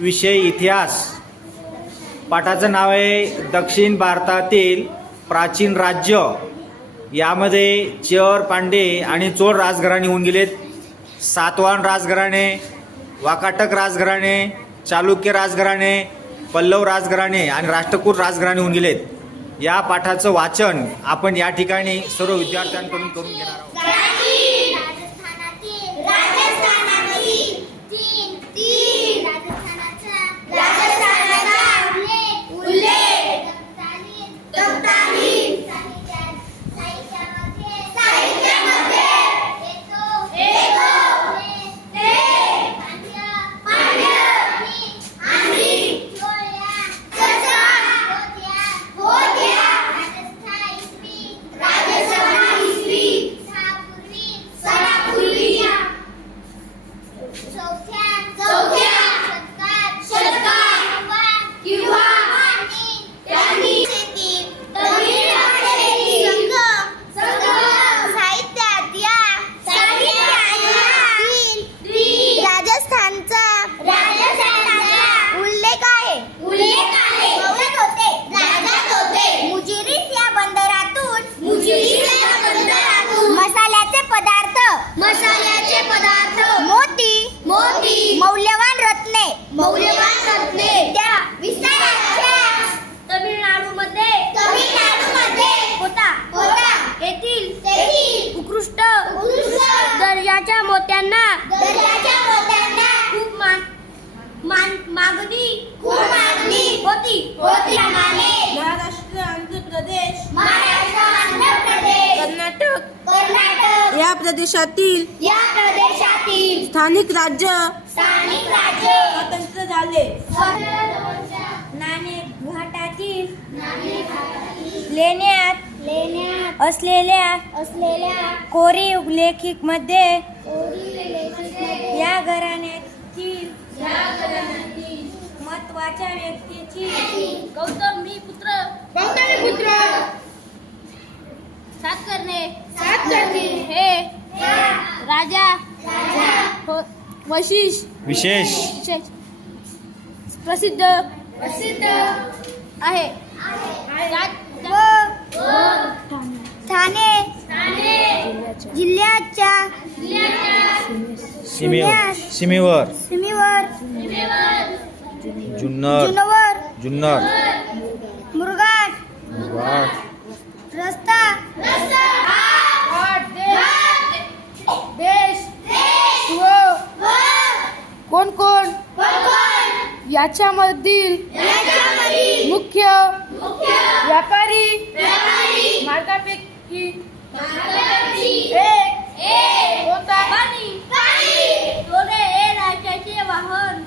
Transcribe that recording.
विषय इतिहास. पाठाचं नाव आहे दक्षिण भारतातील प्राचीन राज्य. यामध्ये चेर, पांडे आणि चोळ राजघराणे होऊन गेलेत. सातवाहन राजघराणे, वाकाटक राजघराणे, चालुक्य राजघराणे, पल्लव राजघराणे आणि राष्ट्रकूट राजघराणे होऊन गेलेत. या पाठाचं वाचन आपण या ठिकाणी सर्व विद्यार्थ्यांकडून करून घेणार आहोत. मसाल्याचे पदार्थ मोती मौल्यवान रत्ने त्या विस्ताराच्या तमिळनाडूमध्ये होता येथील उत्कृष्ट दर्जाच्या मोत्यांना खूप मागणी होती. महाराष्ट्र, आंध्र प्रदेश, कर्नाटक या प्रदेशातील स्थानिक राज्य स्वतंत्र झाले. नाणे घाटातील लेण्यात असलेल्या कोरीव लेखिकेमध्ये या घराण्यातील महत्त्वाच्या व्यक्तीची गौतमीपुत्र सातकर्णी हे राजा विशेष प्रसिद्ध आहे. ठाणे जिल्ह्याच्या सीमेवर जुन्नर मुरबाड रस्ता देश कोण याच्यामधील मुख्य व्यापारी मार्गापैकी सोने हे राज्याचे वाहन